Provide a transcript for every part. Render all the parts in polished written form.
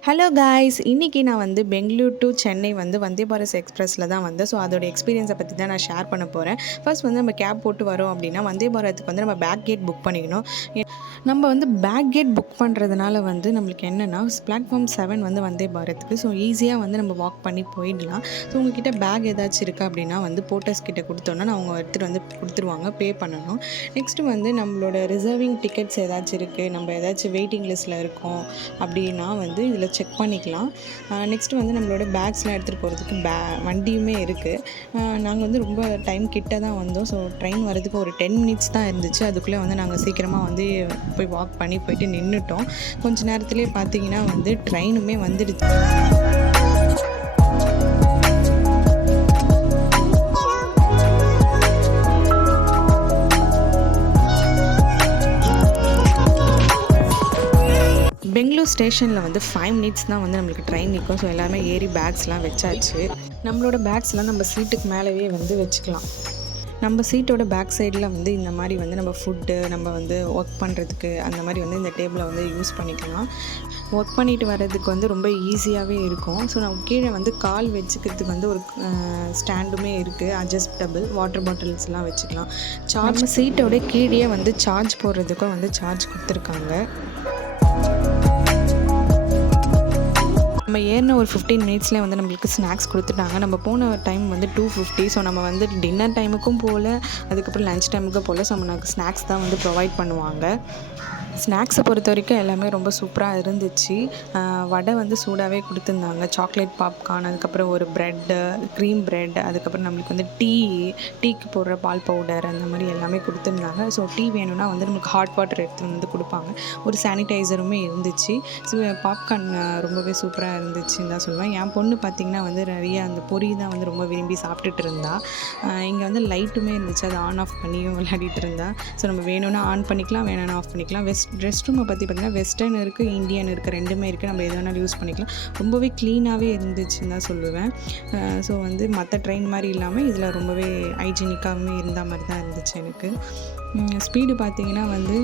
Hello guys, இன்றைக்கி நான் வந்து பெங்களூர் டு சென்னை வந்து வந்தே பாரத் எக்ஸ்பிரஸில் தான் வந்தேன். ஸோ அதோட எக்ஸ்பீரியன்ஸை பற்றி தான் நான் ஷேர் பண்ண போகிறேன். ஃபர்ஸ்ட் வந்து நம்ம கேப் போட்டு வரோம் அப்படின்னா வந்தே பாரத்துக்கு வந்து நம்ம பேக் கேட் புக் பண்ணிக்கணும். நம்ம வந்து பேக் கேட் புக் பண்ணுறதுனால வந்து நம்மளுக்கு என்னென்னா பிளாட்ஃபார்ம் 7 வந்து வந்தே பாரத்துக்கு. ஸோ ஈஸியாக வந்து நம்ம வாக் பண்ணி போயிடலாம். ஸோ உங்ககிட்ட பேக் ஏதாச்சும் இருக்குது அப்படின்னா வந்து போர்ட்டர்ஸ் கிட்ட கொடுத்தோன்னா அவங்க எடுத்துகிட்டு வந்து கொடுத்துருவாங்க, பே பண்ணணும். நெக்ஸ்ட்டு வந்து நம்மளோட ரிசர்விங் டிக்கெட்ஸ் ஏதாச்சும் இருக்குது, நம்ம ஏதாச்சும் வெயிட்டிங் லிஸ்ட்டில் இருக்கோம் அப்படின்னா வந்து இதில் செக் பண்ணிக்கலாம். நெக்ஸ்ட்டு வந்து நம்மளோட பேக்ஸ்லாம் எடுத்துகிட்டு போகிறதுக்கு வண்டியுமே இருக்குது. நாங்கள் வந்து ரொம்ப டைம் கிட்ட தான் வந்தோம். ஸோ ட்ரெயின் வரதுக்கு ஒரு 10 மினிட்ஸ் தான் இருந்துச்சு. அதுக்குள்ளே வந்து நாங்கள் சீக்கிரமாக வந்து போய் வாக் பண்ணி போயிட்டு நின்றுட்டோம். கொஞ்ச நேரத்துலேயே பார்த்தீங்கன்னா வந்து ட்ரெயினுமே வந்துடுச்சு. பெங்களூர் ஸ்டேஷனில் வந்து 5 மினிட்ஸ் தான் வந்து நம்மளுக்கு ட்ரெயின் நிற்கும். ஸோ எல்லாருமே ஏறி பேக்ஸ்லாம் வச்சாச்சு. நம்மளோட பேக்ஸ்லாம் நம்ம சீட்டுக்கு மேலேயே வந்து வச்சுக்கலாம். நம்ம சீட்டோட பேக் சைடில் வந்து இந்த மாதிரி வந்து நம்ம ஃபுட்டு, நம்ம வந்து ஒர்க் பண்ணுறதுக்கு அந்த மாதிரி வந்து இந்த டேபிளை வந்து யூஸ் பண்ணிக்கலாம். ஒர்க் பண்ணிட்டு வர்றதுக்கு வந்து ரொம்ப ஈஸியாகவே இருக்கும். ஸோ நம்ம கீழே வந்து கால் வச்சுக்கிறதுக்கு வந்து ஒரு ஸ்டாண்டுமே இருக்குது, அட்ஜஸ்டபிள். வாட்டர் பாட்டில்ஸ்லாம் வச்சுக்கலாம். நம்ம சீட்டோட கீழே வந்து சார்ஜ் போடுறதுக்கும் வந்து சார்ஜ் கொடுத்துருக்காங்க. நம்ம ஏறின ஒரு 15 மினிட்ஸ்லேயே வந்து நம்மளுக்கு ஸ்நாக்ஸ் கொடுத்துட்டாங்க. நம்ம போன டைம் வந்து 250. ஸோ நம்ம வந்து டின்னர் டைமுக்கும் போகல, அதுக்கப்புறம் லன்ச் டைமுக்கும் போகல. ஸோ நமக்கு ஸ்நாக்ஸ் தான் வந்து ப்ரொவைட் பண்ணுவாங்க. ஸ்நாக்ஸை பொறுத்த வரைக்கும் எல்லாமே ரொம்ப சூப்பராக இருந்துச்சு. வடை வந்து சூடாகவே கொடுத்துருந்தாங்க, சாக்லேட் பாப்கார்ன், அதுக்கப்புறம் ஒரு ப்ரெட்டு, க்ரீம் ப்ரெட், அதுக்கப்புறம் நம்மளுக்கு வந்து டீக்கு போடுற பால் பவுடர் அந்த மாதிரி எல்லாமே கொடுத்துருந்தாங்க. ஸோ டீ வேணும்னா வந்து நமக்கு ஹாட் வாட்டர் எடுத்து வந்து கொடுப்பாங்க. ஒரு சானிடைசருமே இருந்துச்சு. ஸோ பாப்கார்ன் ரொம்பவே சூப்பராக இருந்துச்சுன்னு தான் சொல்லுவேன். என் பொண்ணு பார்த்திங்கன்னா வந்து நிறைய அந்த பொரி தான் வந்து ரொம்ப விரும்பி சாப்பிட்டுட்டு இருந்தா. இங்கே வந்து லைட்டுமே இருந்துச்சு, அதை ஆன் ஆஃப் பண்ணியும் விளையாடிட்டு இருந்தா. ஸோ நம்ம வேணும்னா ஆன் பண்ணிக்கலாம், வேணும்னா ஆஃப் பண்ணிக்கலாம். ரெஸ்ட் ரூமை பற்றி பார்த்திங்கன்னா வெஸ்டர்ன் இருக்குது, இந்தியன் இருக்குது, ரெண்டுமே இருக்குது. நம்ம எது வேணாலும் யூஸ் பண்ணிக்கலாம். ரொம்பவே க்ளீனாகவே இருந்துச்சுன்னு தான் சொல்லுவேன். ஸோ வந்து மற்ற ட்ரெயின் மாதிரி இல்லாமல் இதில் ரொம்பவே ஹைஜீனிக்காகவே இருந்த மாதிரி தான் இருந்துச்சு எனக்கு. ஸ்பீடு பார்த்திங்கன்னா வந்து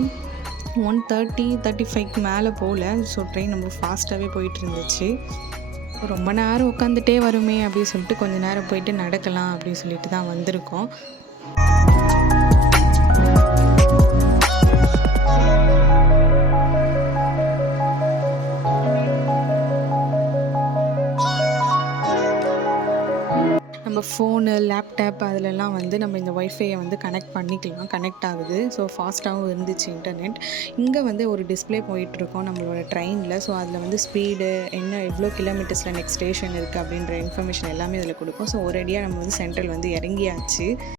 130-35க்கு மேலே போகல. ஸோ ட்ரெயின் ரொம்ப ஃபாஸ்ட்டாகவே போயிட்டு இருந்துச்சு. ரொம்ப நேரம் உட்காந்துட்டே வருமே அப்படின்னு சொல்லிட்டு கொஞ்சம் நேரம் போயிட்டு நடக்கலாம் அப்படின்னு சொல்லிட்டு தான் வந்திருக்கோம். நம்ம ஃபோனு, லேப்டாப் அதிலெல்லாம் வந்து நம்ம இந்த ஒய்ஃபையை வந்து கனெக்ட் ஆகுது. ஸோ ஃபாஸ்ட்டாகவும் இருந்துச்சு இன்டர்நெட். இங்கே வந்து ஒரு டிஸ்பிளே போயிட்டுருக்கோம் நம்மளோட ட்ரெயினில். ஸோ அதில் வந்து ஸ்பீடு என்ன, எவ்வளோ கிலோமீட்டர்ஸில் நெக்ஸ்ட் ஸ்டேஷன் இருக்குது அப்படின்ற இன்ஃபர்மேஷன் எல்லாமே இதில் கொடுக்கும். ஸோ ஒரேடியாக நம்ம வந்து சென்ட்ரல் வந்து இறங்கியாச்சு.